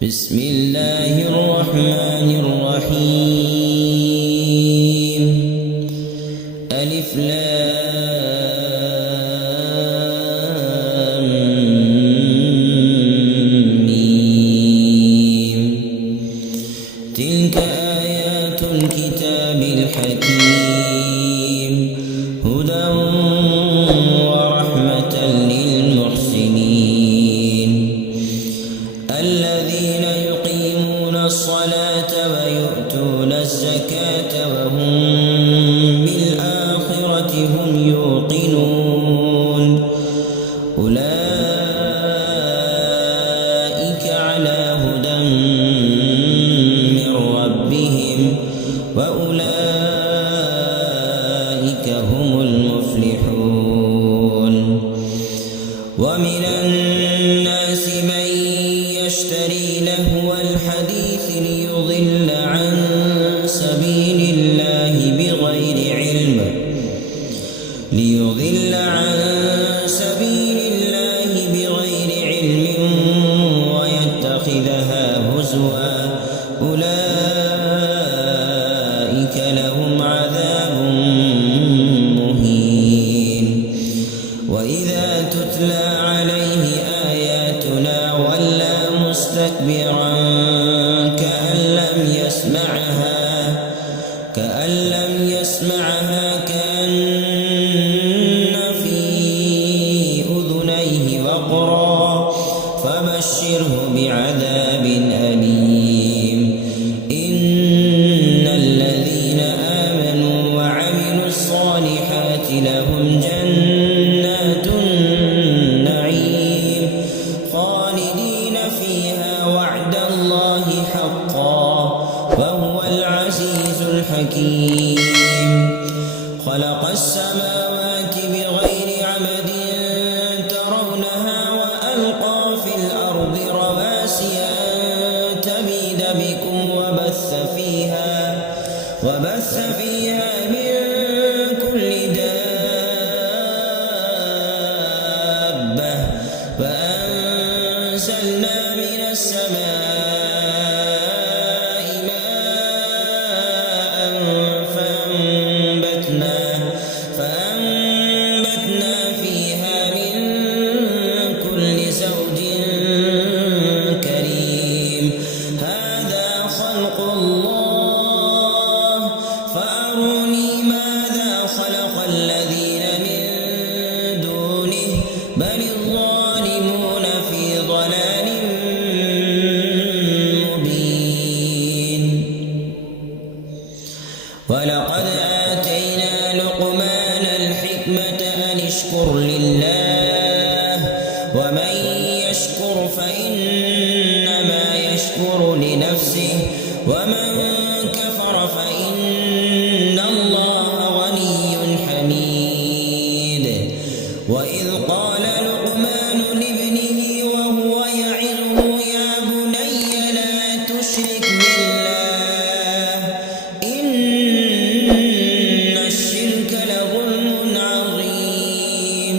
بسم الله الرحمن الرحيم. ألف لام ميم. تلك آيات الكتاب الحكيم هدى ورحمة للمحسنين الذين يقيمون الصلاة ويؤتون الزكاة وهم بالآخرة هم يوقنون أولئك على هدى من ربهم وأولئك هم المفلحون. ومن الناس من يشتري لهو الحديث ليضل عن سبيل الله بغير علم ويتخذها هزوا أولئك لهم عذاب مهين. وإذا تتلى عليه آياتنا ولى مستكبرا كأن لم يسمعها كأن في أذنيه وقرا فبشره بعذاب أليم. إن الذين آمنوا وعملوا الصالحات لهم جنات النعيم خالدين فيها وعد الله حقا وهو العزيز الحكيم. خلق السماوات بغير عمد ترونها وألقى في الأرض رواسي أن تميد بكم وبث فيها من كل دابة وأنزلنا من السماء ماء فأنبتنا فيها من كل زوج كريم. هذا خلق الله فأروني ماذا خلق الذين من دونه بل الظالمون في ضلال مبين. ولقد آتينا لقمان الحكمة أن اشكر لله ومن يشكر فإنما يشكر لنفسه ومن كفر فإن الله غني حميد. وإذ قال لقمان لابنه وهو يعظه يا بني لا تشرك بالله إن الشرك لظلم عظيم.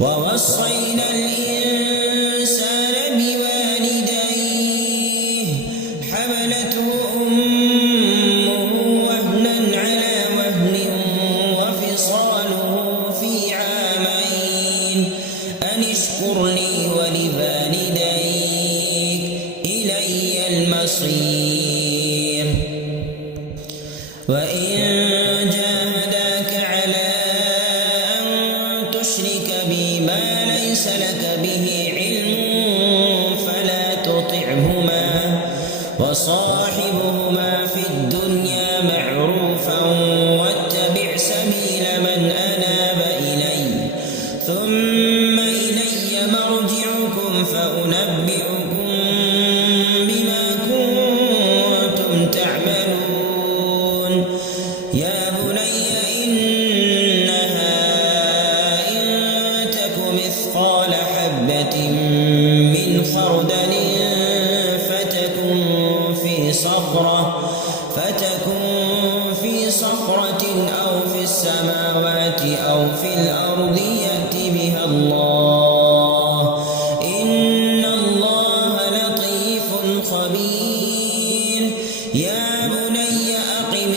ووصينا الإنسان بوالديه حملته أمه وهنا على وهن وفصاله في عامين أن اشكر لي ولوالديك إلي المصير. وإن جاهداك على أن تشرك بي ما ليس لك به علم فلا تطعهما وصاحبهما في الدنيا معروفا واتبع سبيل من أناب إلي ثم إلي مرجعكم فأنبئكم بما كنتم تعملون. يا بني إنها إن تك مثقال حبة من خردل فتكن في صخرة أو في السماوات أو في الأرض يأت بها الله إن الله خبير يا بني أقم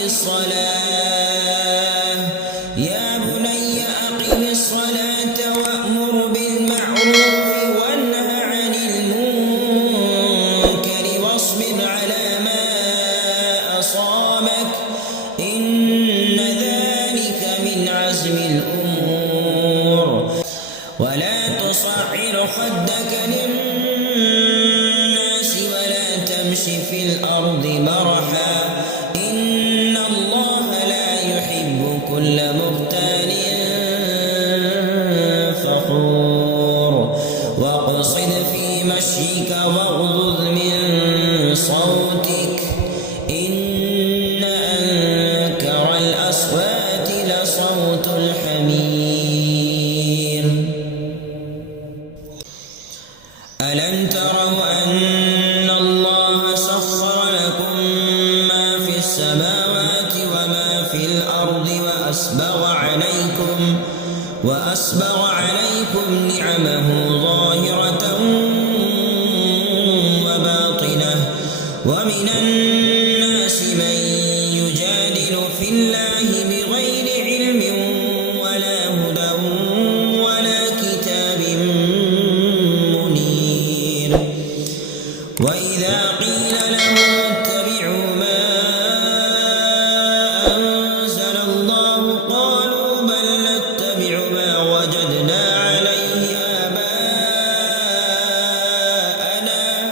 الصلاة وأمر بالمعروف وانه عن المنكر واصبر على ما أصابك إن ذلك من عزم الأمور ولا تصعر خدك للناس ولا تمش في الأرض مرحا إن الله لا يحب كل مختال فخور واقصد في مشيك واغضض من صوتك إن أنكر الأصوات لصوت الحمير ألم تروا أن الله سخر لكم ما في السماوات وما في الأرض وأسبغ عليكم نعمه ظاهرة وباطنة ومن الناس من يجادل في الله بغير علم ولا هدى ولا كتاب منير وإذا قيل لهم اتبعوا ما أنزل الله قالوا بل نتبع ما وجدنا عليه آباءنا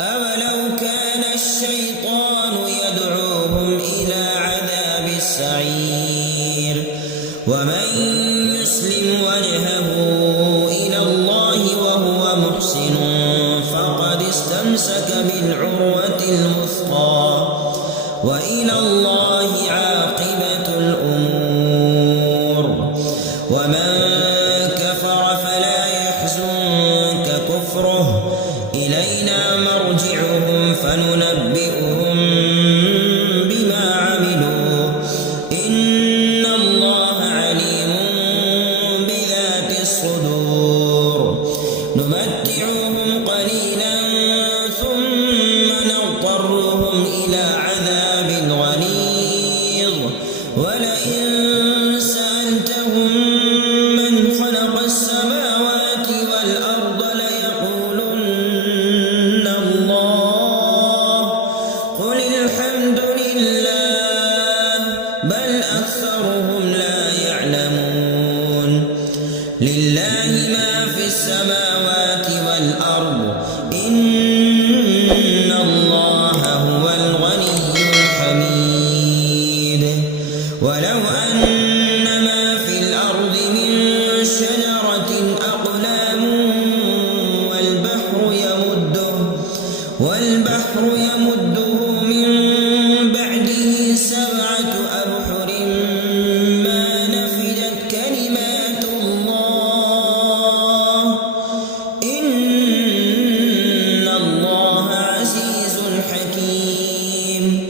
أولو كان الشيطان يدعوهم إلى عذاب السعير ومن يسلم وجهه إلى الله وهو محسن فقد استمسك بالعروة الوثقى وإلى الله عاقبة الأمور ومن كفر فلا يحزنك كفره إلينا مرجعهم فننبئهم بما عملوا إن الله عليم بذات الصدور نمتعهم قليلا ثم نضطرهم إلى عذاب غليظ ولئن سألتهم من خلق السماوات والأرض ليقولن الله قل الحمد لله بل أكثرهم لا يعلمون لله ما في السماوات والأرض إن الله هو الغني الحميد ولو أن ما في الأرض من شجرة أقلام والبحر يمده من بعده 7 أبحر ما نفدت كلمات الله إن الله عزيز حكيم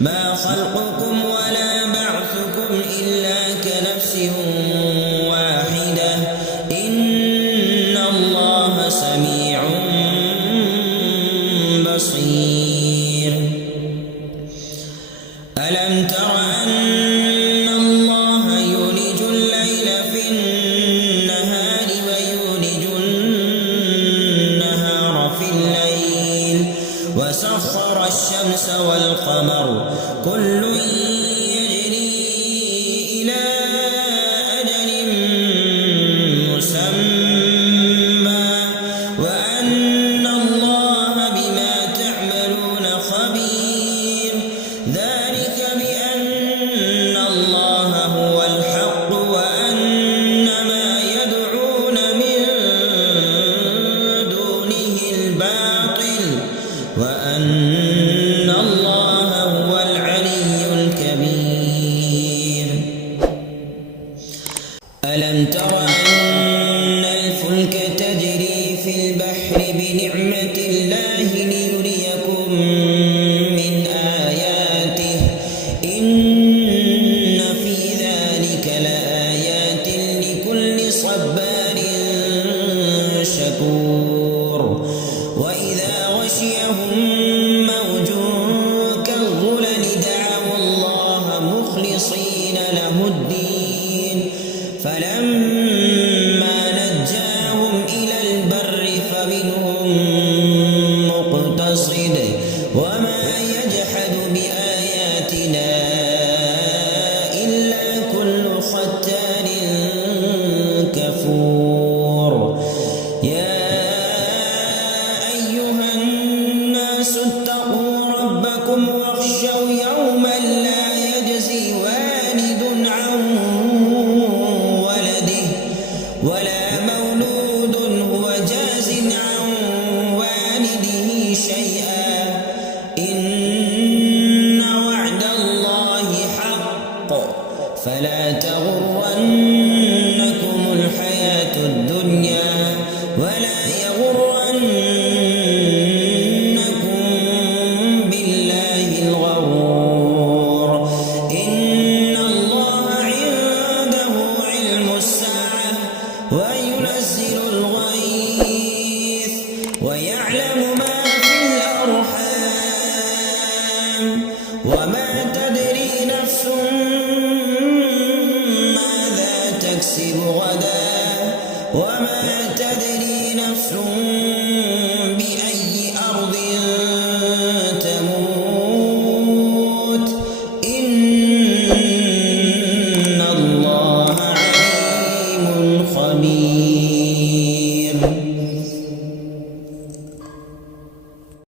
ما خلقكم ولا بعثكم إلا كنفس واحدة إن الله سميع بصير ألم تر أن الله يولج الليل في النهار ويولج النهار في الليل وسخر الشمس والقمر كل يجري إلى أجل مسمى وأن الله بما تعملون خبير ذلك بأن الله هو الحق وأن ما يدعون من دونه الباطل وأن الله هو العلي الكبير ألم تر أن الفلك تجري في البحر بنعمة الله ليريكم من آياته إن في ذلك لآيات لكل صبار شكور وإذا غشيهم موج كالظلل دعوا الله مخلصين له الدين فلما نجاهم إلى البر فمنهم مقتصد وما يجحد بآياتنا إلا كل ختان كفور يا أيها الناس اتقوا ربكم واخشوا يوما لا يجزي والد عن ولده ولا مولود هو جاز عن والده شيئا إن وعد الله حق فلا تغرنكم الحياة الدنيا ولا يغرنكم بالله الغرور إن الله عنده علم الساعة وينزل الغيث ويعلم ما في الأرحام وما تدري نفس ماذا تكسب غدا وما تدري نفس بأي أرض تموت